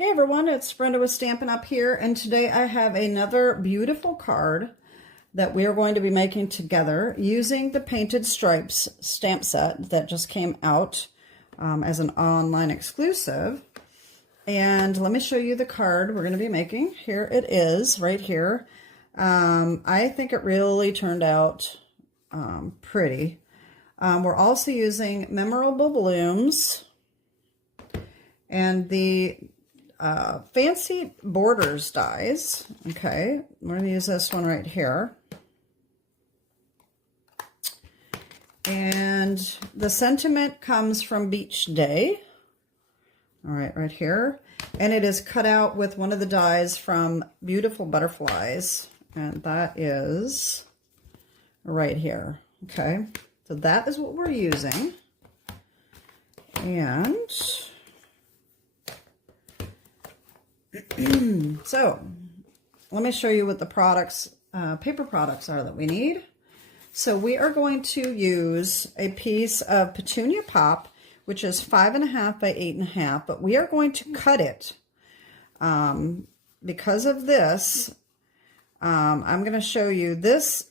Hey everyone, it's Brenda with Stampin' Up here, and today I have another beautiful card that we are going to be making together using the Painted Stripes stamp set that just came out as an online exclusive. And let me show you the card we're going to be making. Here it is, right here. I think it really turned out pretty. We're also using Memorable balloons and the fancy borders dies. Okay, I'm going to use this one right here. And the sentiment comes from Beach Day. All right, right here. And it is cut out with one of the dies from Beautiful Butterflies. And that is right here. Okay, so that is what we're using. And so let me show you what the products, paper products are that we need. So we are going to use a piece of Petunia Pop, which is 5.5 by 8.5, but we are going to cut it. Because of this, I'm going to show you this.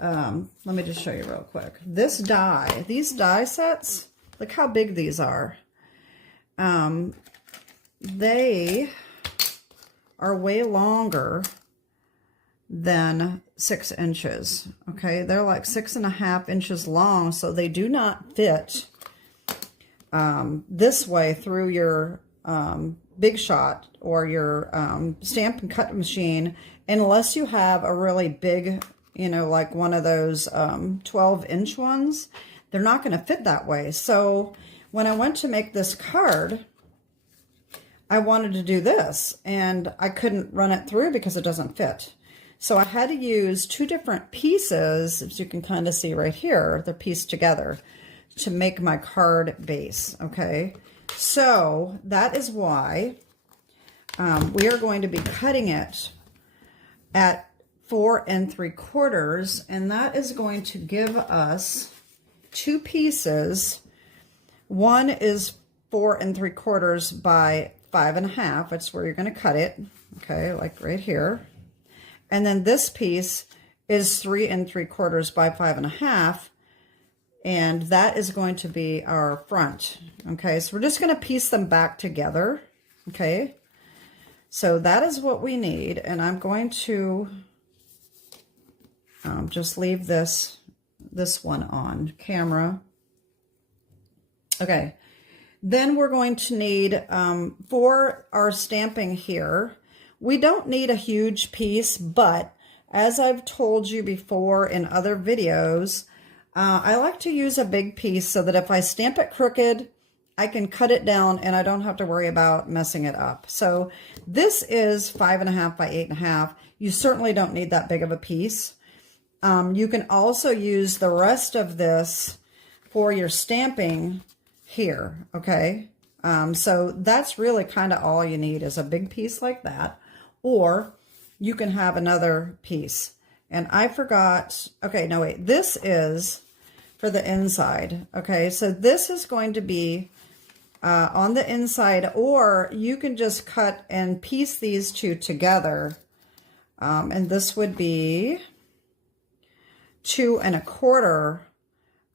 Let me just show you real quick. This die, these die sets, look how big these are. They are way longer than 6 inches. Okay, they're like 6.5 inches long, so they do not fit this way through your Big Shot or your stamp and cut machine, unless you have a really big, you know, like one of those 12-inch ones. They're not going to fit that way. So when I went to make this card, I wanted to do this, and I couldn't run it through because it doesn't fit. So I had to use 2 different pieces, as you can kind of see right here, they're pieced together to make my card base, okay? So that is why we are going to be cutting it at 4 3/4, and that is going to give us 2 pieces. One is 4 3/4 by 5.5. That's where you're going to cut it. Okay, like right here. And then this piece is 3 3/4 by 5.5. And that is going to be our front. Okay, so we're just going to piece them back together. Okay, so that is what we need. And I'm going to just leave this one on camera. Okay. Then we're going to need, for our stamping here, we don't need a huge piece, but as I've told you before in other videos, I like to use a big piece so that if I stamp it crooked, I can cut it down and I don't have to worry about messing it up. So this is 5.5 by 8.5. You certainly don't need that big of a piece. You can also use the rest of this for your stamping here, okay? So that's really kind of all you need is a big piece like that, or you can have another piece. And I forgot, okay, no wait, this is for the inside, okay? So this is going to be on the inside, or you can just cut and piece these 2 together. And this would be 2 1/4.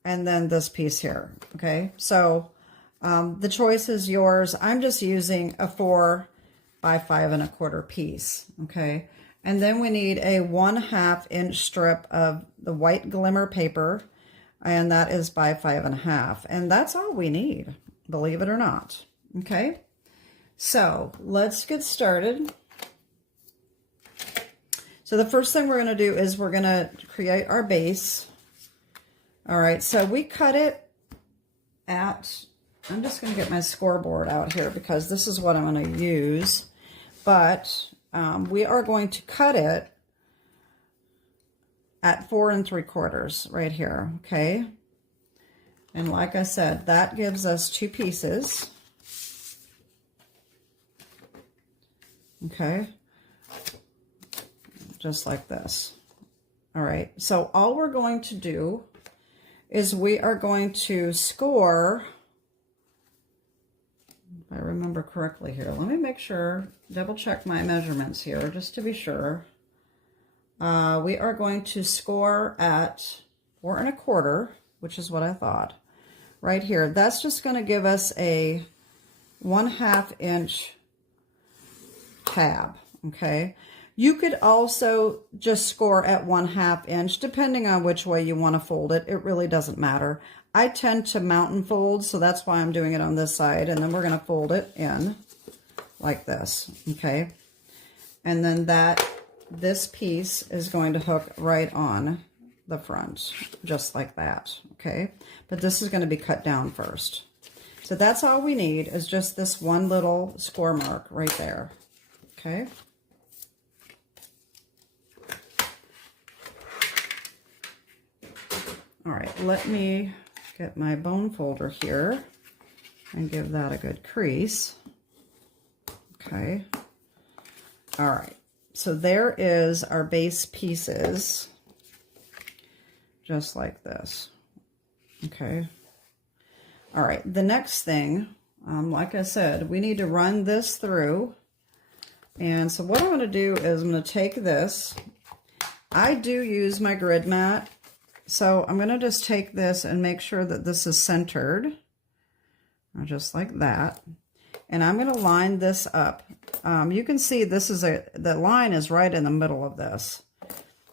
And then this piece here, okay? So the choice is yours. I'm just using a 4 by 5 1/4 piece, okay? And then we need a 1/2 inch strip of the white glimmer paper, and that is by 5.5. And that's all we need, believe it or not, okay? So let's get started. So the first thing we're gonna do is we're gonna create our base. All right, so we cut it at, I'm just going to get my scoreboard out here because this is what I'm going to use. But we are going to cut it at 4 3/4 right here, okay? And like I said, that gives us 2 pieces. Okay, just like this. All right, so all we're going to do is we are going to score If I remember correctly here. Let me make sure, double check my measurements here just to be sure. We are going to score at 4 1/4, which is what I thought. Right here, that's just going to give us a 1/2 inch tab, okay? You could also just score at 1/2 inch, depending on which way you want to fold it. It really doesn't matter. I tend to mountain fold, so that's why I'm doing it on this side, and then we're going to fold it in like this, okay? And then this piece is going to hook right on the front, just like that, okay? But this is going to be cut down first. So that's all we need is just this one little score mark right there, okay? All right, let me get my bone folder here and give that a good crease. Okay. All right, so there is our base pieces, just like this. Okay. All right, the next thing, like I said, we need to run this through. And so what I'm going to do is I'm going to take this. I do use my grid mat. So I'm going to just take this and make sure that this is centered, just like that. And I'm going to line this up. You can see this is the line is right in the middle of this.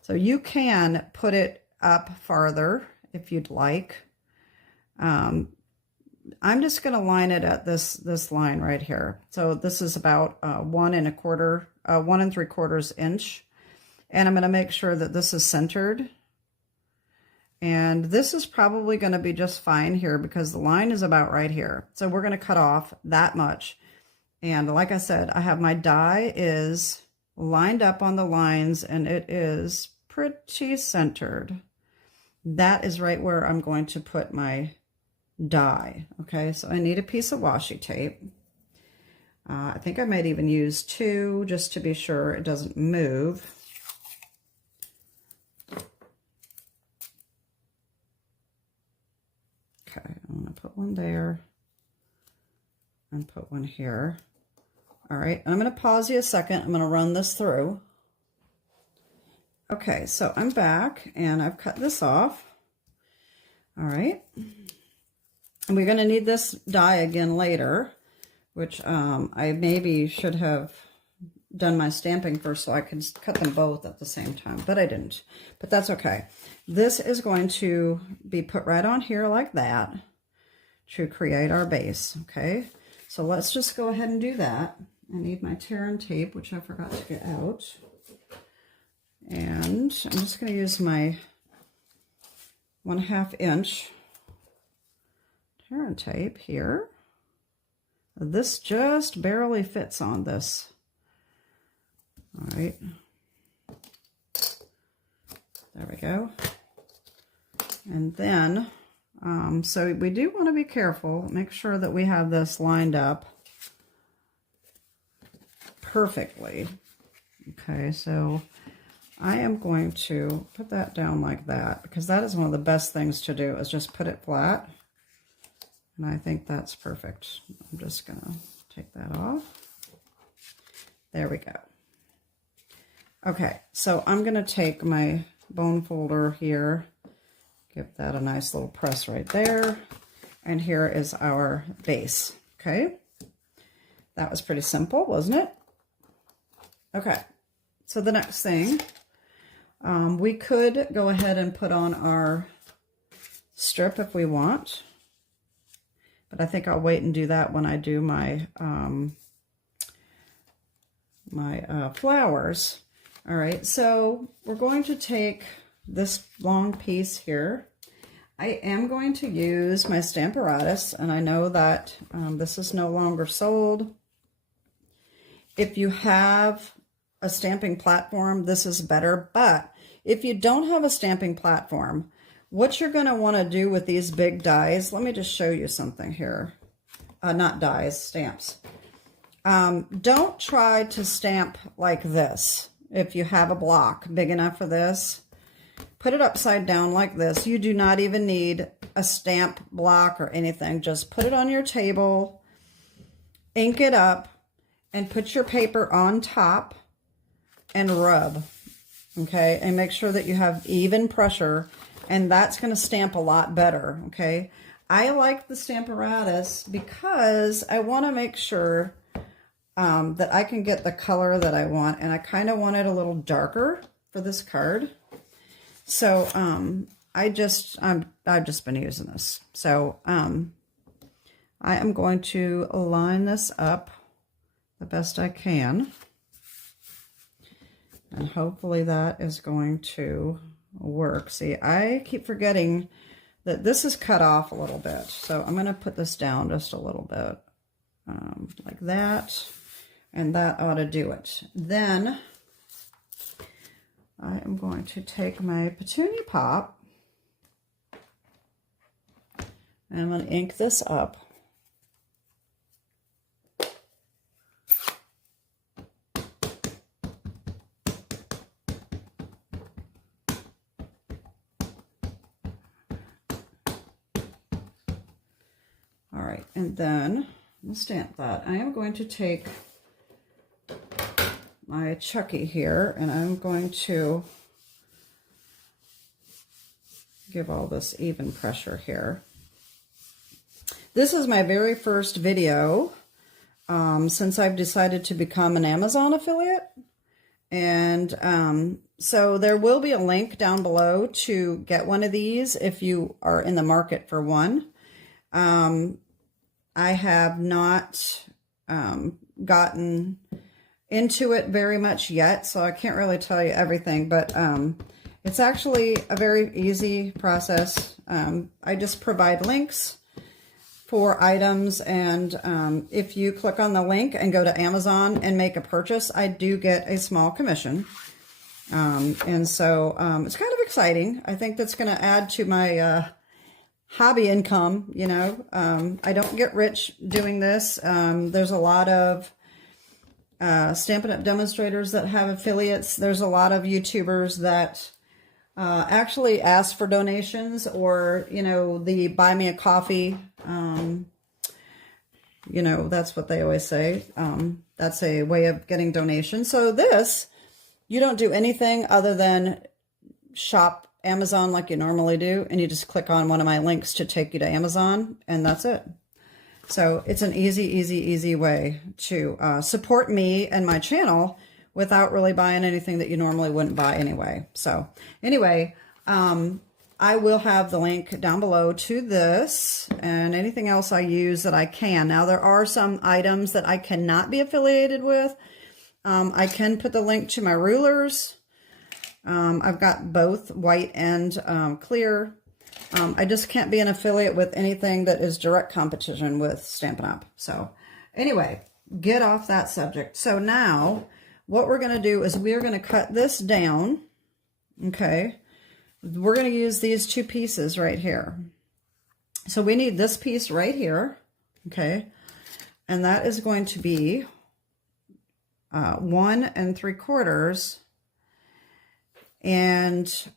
So you can put it up farther if you'd like. I'm just going to line it at this line right here. So this is about 1 3/4 inch. And I'm going to make sure that this is centered. And this is probably going to be just fine here because the line is about right here. So we're going to cut off that much. And like I said, I have my die is lined up on the lines and it is pretty centered. That is right where I'm going to put my die. Okay, so I need a piece of washi tape. I think I might even use 2 just to be sure it doesn't move. Okay, I'm going to put one there and put one here. All right, I'm going to pause you a second. I'm going to run this through. Okay, so I'm back and I've cut this off. All right, and we're going to need this die again later, which I maybe should have done my stamping first so I could cut them both at the same time, but I didn't. But that's okay. This is going to be put right on here like that to create our base, okay? So let's just go ahead and do that. I need my tear and tape, which I forgot to get out. And I'm just going to use my 1/2 inch tear and tape here. This just barely fits on this. All right, there we go. And then, so we do want to be careful, make sure that we have this lined up perfectly. Okay, so I am going to put that down like that because that is one of the best things to do is just put it flat. And I think that's perfect. I'm just going to take that off. There we go. Okay, so I'm going to take my bone folder here, give that a nice little press right there, and here is our base, okay? That was pretty simple, wasn't it? Okay, so the next thing, we could go ahead and put on our strip if we want, but I think I'll wait and do that when I do my, flowers. All right, so we're going to take this long piece here. I am going to use my Stampin' Rewards, and I know that this is no longer sold. If you have a stamping platform, this is better, but if you don't have a stamping platform, what you're going to want to do with these big dies, let me just show you something here. Not dies, stamps. Don't try to stamp like this. If you have a block big enough for this, put it upside down like this. You do not even need a stamp block or anything. Just put it on your table ink it up, and put your paper on top and rub, okay? And make sure that you have even pressure, and that's going to stamp a lot better, okay? I like the Stamparatus because I want to make sure that I can get the color that I want, and I kind of want it a little darker for this card. So I've just been using this. So I am going to line this up the best I can, and hopefully that is going to work. See, I keep forgetting that this is cut off a little bit, so I'm going to put this down just a little bit, like that, and that ought to do it. Then I am going to take my Petunia Pop, and I'm going to ink this up. All right, and then we'll stamp that. I am going to take my Chucky here, and I'm going to give all this even pressure here. This is my very first video since I've decided to become an Amazon affiliate. And so there will be a link down below to get one of these if you are in the market for one. I have not gotten into it very much yet, so I can't really tell you everything, but it's actually a very easy process. I just provide links for items, and if you click on the link and go to Amazon and make a purchase, I do get a small commission. And so it's kind of exciting. I think that's going to add to my hobby income, you know. I don't get rich doing this. There's a lot of Stampin' Up! Demonstrators that have affiliates. There's a lot of YouTubers that actually ask for donations, or, you know, the buy me a coffee. You know, that's what they always say. That's a way of getting donations. So this, you don't do anything other than shop Amazon like you normally do, and you just click on one of my links to take you to Amazon, and that's it. So it's an easy way to support me and my channel without really buying anything that you normally wouldn't buy anyway. So anyway, I will have the link down below to this and anything else I use that I can. Now, there are some items that I cannot be affiliated with. I can put the link to my rulers. I've got both white and clear. I just can't be an affiliate with anything that is direct competition with Stampin' Up. So anyway, get off that subject. So now what we're going to do is we're going to cut this down. Okay. We're going to use these two pieces right here. So we need this piece right here. Okay. And that is going to be 1 3/4 and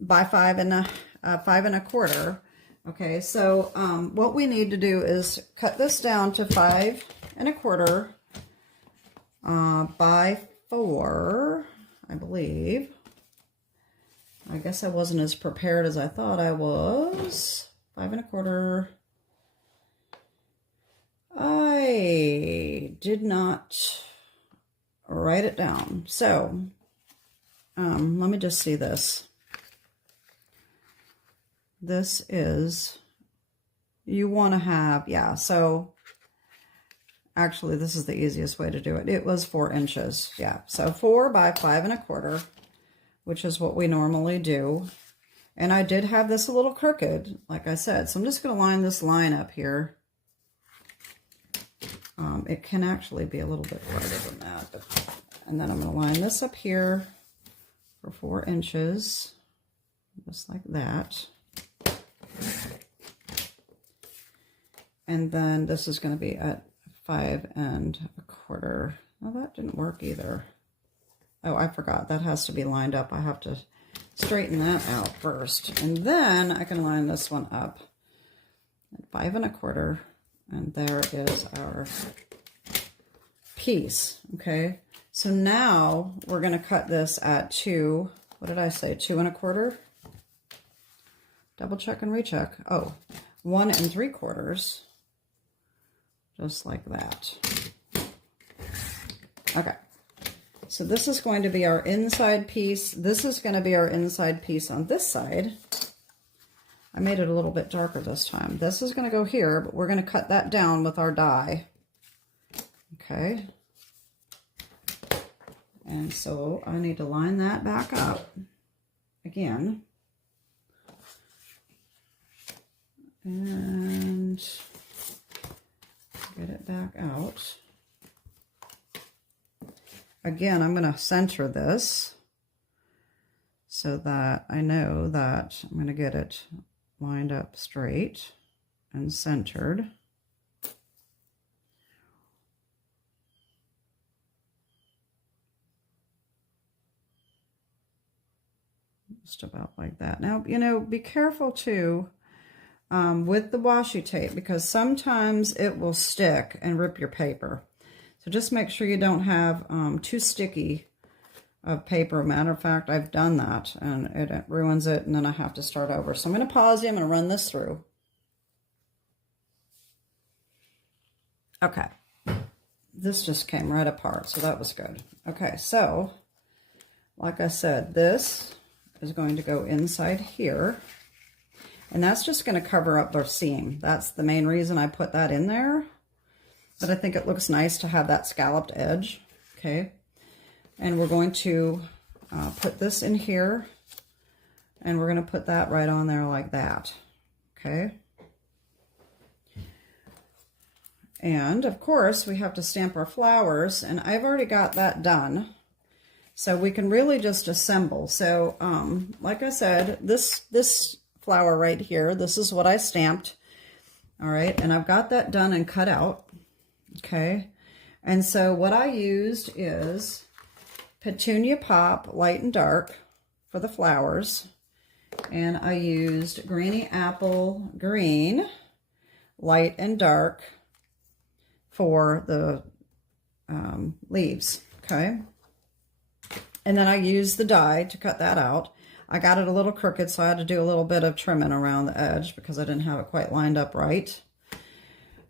by 5 1/4. Okay, so what we need to do is cut this down to 5 1/4 by 4, I believe. I guess I wasn't as prepared as I thought I was. 5 1/4. I did not write it down. So let me just see this. This is, you want to have, yeah, so actually this is the easiest way to do it. It was 4 inches. Yeah, so 4 by 5 1/4, which is what we normally do. And I did have this a little crooked, like I said. So I'm just going to line this line up here. It can actually be a little bit wider than that. But, and then I'm going to line this up here for 4 inches, just like that. And then this is going to be at 5 1/4. Oh, that didn't work either. Oh, I forgot. That has to be lined up. I have to straighten that out first. And then I can line this one up at 5 1/4. And there is our piece. Okay, so now we're going to cut this at what did I say, 2 1/4? Double check and recheck. Oh, 1 3/4. Just like that. Okay. So this is going to be our inside piece. This is going to be our inside piece on this side. I made it a little bit darker this time. This is going to go here, but we're going to cut that down with our die. Okay. And so I need to line that back up again. And get it back out. Again, I'm going to center this so that I know that I'm going to get it lined up straight and centered. Just about like that. Now, you know, be careful too with the washi tape, because sometimes it will stick and rip your paper. So just make sure you don't have too sticky of paper. Matter of fact, I've done that and it ruins it, and then I have to start over. So I'm going to pause you. I'm going to run this through. Okay. This just came right apart, so that was good. Okay, so like I said, this is going to go inside here. And that's just going to cover up our seam. That's the main reason I put that in there. But I think it looks nice to have that scalloped edge. Okay. And we're going to put this in here. And we're going to put that right on there like that. Okay. And of course, we have to stamp our flowers. And I've already got that done. So we can really just assemble. So like I said, this flower right here, this is what I stamped. All right, and I've got that done and cut out. Okay, and so what I used is Petunia Pop Light and Dark for the flowers, and I used Granny Apple Green Light and Dark for the leaves. Okay, and then I used the die to cut that out. I got it a little crooked, so I had to do a little bit of trimming around the edge because I didn't have it quite lined up right.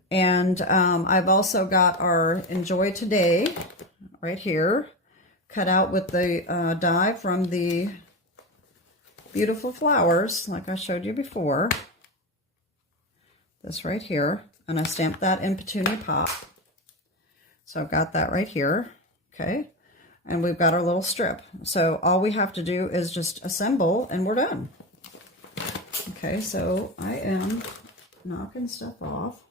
And I've also got our Enjoy Today right here, cut out with the die from the beautiful flowers, like I showed you before. This right here, and I stamped that in Petunia Pop. So I've got that right here, okay? And we've got our little strip. So all we have to do is just assemble and we're done. Okay, so I am knocking stuff off.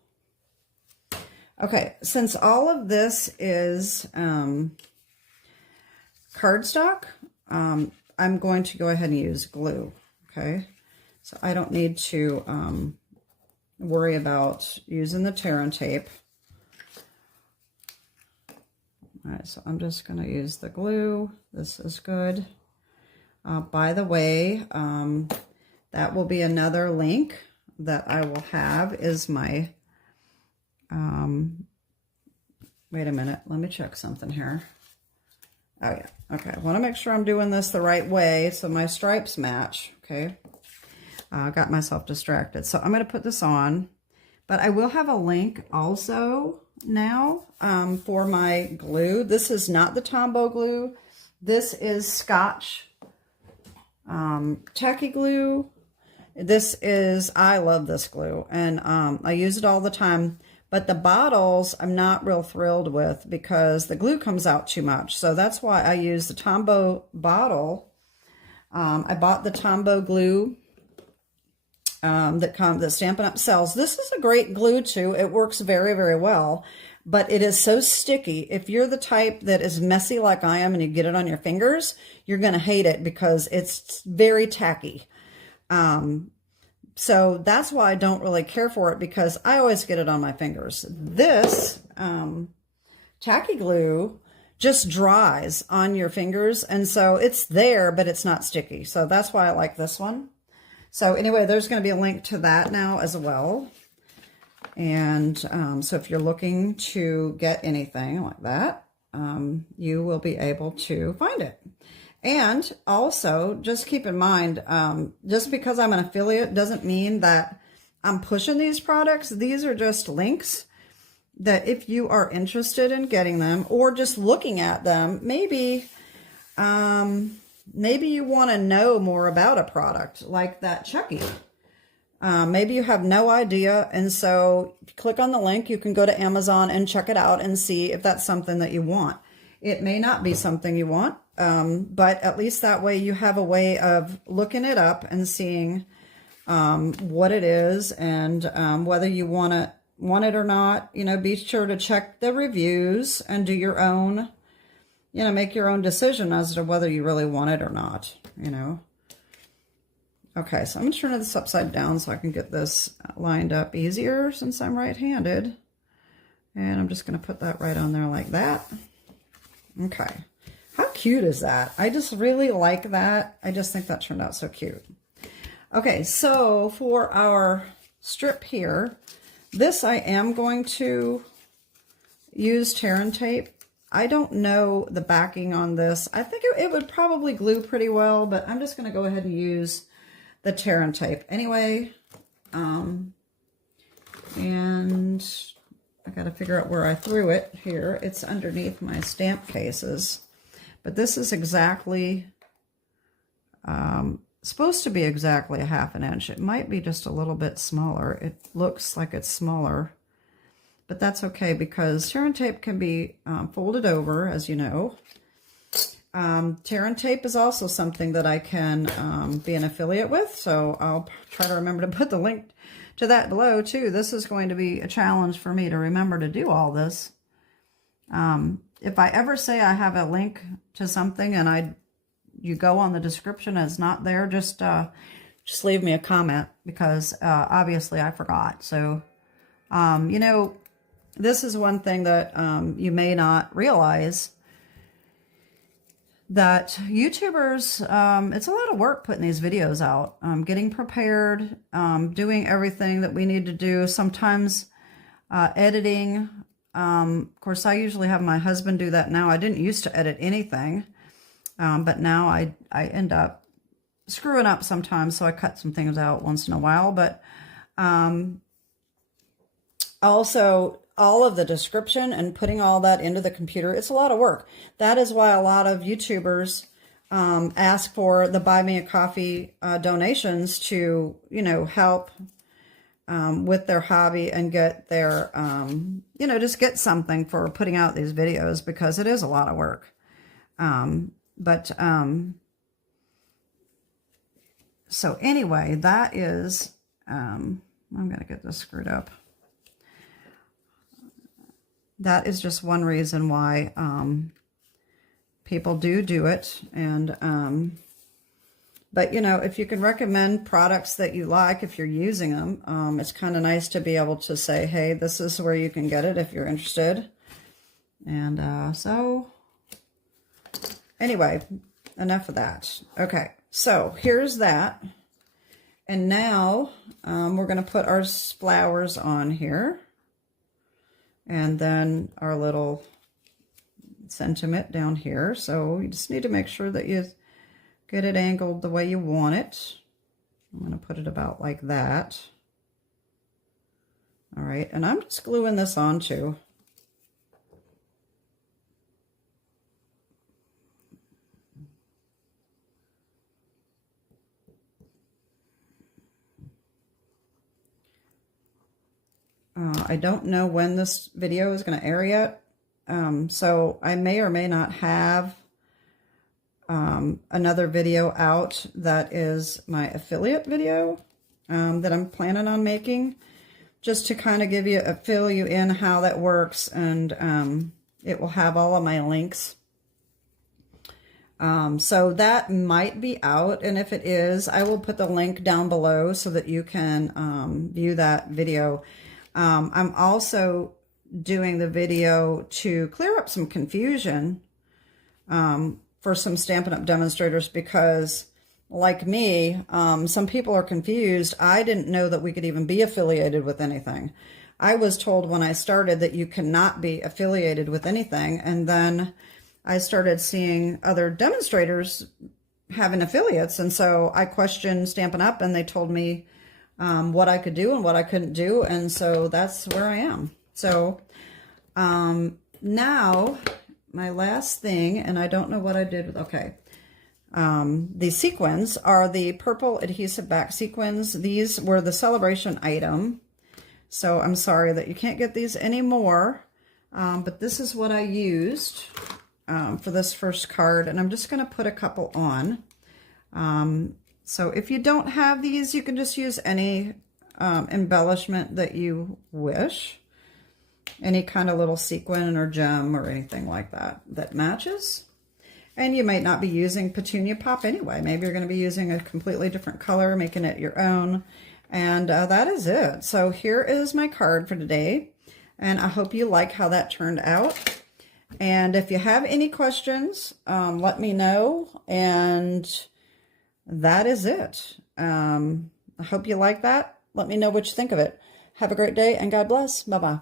Okay, since all of this is cardstock, I'm going to go ahead and use glue. Okay, so I don't need to worry about using the tear and tape. All right, so I'm just going to use the glue. This is good. By the way, that will be another link that I will have is my, wait a minute, let me check something here. Oh yeah, okay, I want to make sure I'm doing this the right way so my stripes match, okay? I got myself distracted. So I'm going to put this on, but I will have a link also now for my glue. This is not the Tombow glue. This is Scotch tacky glue. This is, I love this glue, and I use it all the time, but the bottles I'm not real thrilled with because the glue comes out too much. So that's why I use the Tombow bottle. I bought the Tombow glue that Stampin' Up sells. This is a great glue too. It works very, very well, but it is so sticky. If you're the type that is messy like I am and you get it on your fingers, you're going to hate it because it's very tacky. So that's why I don't really care for it, because I always get it on my fingers. This tacky glue just dries on your fingers, and so it's there, but it's not sticky. So that's why I like this one. So anyway, there's going to be a link to that now as well. And so if you're looking to get anything like that, you will be able to find it. And also, just keep in mind, just because I'm an affiliate doesn't mean that I'm pushing these products. These are just links that if you are interested in getting them or just looking at them, maybe you want to know more about a product like that Chucky. Maybe you have no idea, and so if you click on the link, you can go to Amazon and check it out and see if that's something that you want. It may not be something you want, but at least that way you have a way of looking it up and seeing what it is and whether you want it or not. You know, be sure to check the reviews and do your own, you know, make your own decision as to whether you really want it or not, you know. Okay, so I'm going to turn this upside down so I can get this lined up easier since I'm right-handed. And I'm just going to put that right on there like that. Okay. How cute is that? I just really like that. I just think that turned out so cute. Okay, so for our strip here, this I am going to use tear and tape. I don't know the backing on this. I think it would probably glue pretty well, but I'm just going to go ahead and use the tear and tape anyway. And I got to figure out where I threw it here. It's underneath my stamp cases. But this is exactly, supposed to be exactly a 1/2 inch. It might be just a little bit smaller. It looks like it's smaller. But that's okay because tear and tape can be folded over, as you know. Tear and tape is also something that I can be an affiliate with, so I'll try to remember to put the link to that below too. This is going to be a challenge for me to remember to do all this. If I ever say I have a link to something and you go on the description and it's not there, just leave me a comment because obviously I forgot. So, you know, this is one thing that you may not realize, that YouTubers, it's a lot of work putting these videos out, getting prepared, doing everything that we need to do, sometimes editing. Of course, I usually have my husband do that now. I didn't used to edit anything, but now I end up screwing up sometimes, so I cut some things out once in a while. But also, all of the description and putting all that into the computer, it's a lot of work. That is why a lot of YouTubers ask for the Buy Me a Coffee donations to, you know, help with their hobby and get their, you know, just get something for putting out these videos because it is a lot of work. So anyway, that is, I'm going to get this screwed up. That is just one reason why people do it. And, but, you know, if you can recommend products that you like, if you're using them, it's kind of nice to be able to say, hey, this is where you can get it if you're interested. And so, anyway, enough of that. Okay, so here's that. And now we're going to put our flowers on here. And then our little sentiment down here. So you just need to make sure that you get it angled the way you want it. I'm going to put it about like that. All right, and I'm just gluing this on too. I don't know when this video is going to air yet, so I may or may not have another video out that is my affiliate video that I'm planning on making, just to kind of give you fill you in how that works, and it will have all of my links. So that might be out, and if it is, I will put the link down below so that you can view that video. I'm also doing the video to clear up some confusion for some Stampin' Up! Demonstrators because, like me, some people are confused. I didn't know that we could even be affiliated with anything. I was told when I started that you cannot be affiliated with anything. And then I started seeing other demonstrators having affiliates. And so I questioned Stampin' Up! And they told me what I could do and what I couldn't do. And so that's where I am. So now my last thing, and I don't know what I did with, okay. The sequins are the purple adhesive back sequins. These were the celebration item. So I'm sorry that you can't get these anymore. But this is what I used for this first card. And I'm just going to put a couple on. So if you don't have these, you can just use any embellishment that you wish. Any kind of little sequin or gem or anything like that that matches. And you might not be using Petunia Pop anyway. Maybe you're going to be using a completely different color, making it your own. And that is it. So here is my card for today. And I hope you like how that turned out. And if you have any questions, let me know. And that is it. I hope you like that. Let me know what you think of it. Have a great day and God bless. Bye-bye.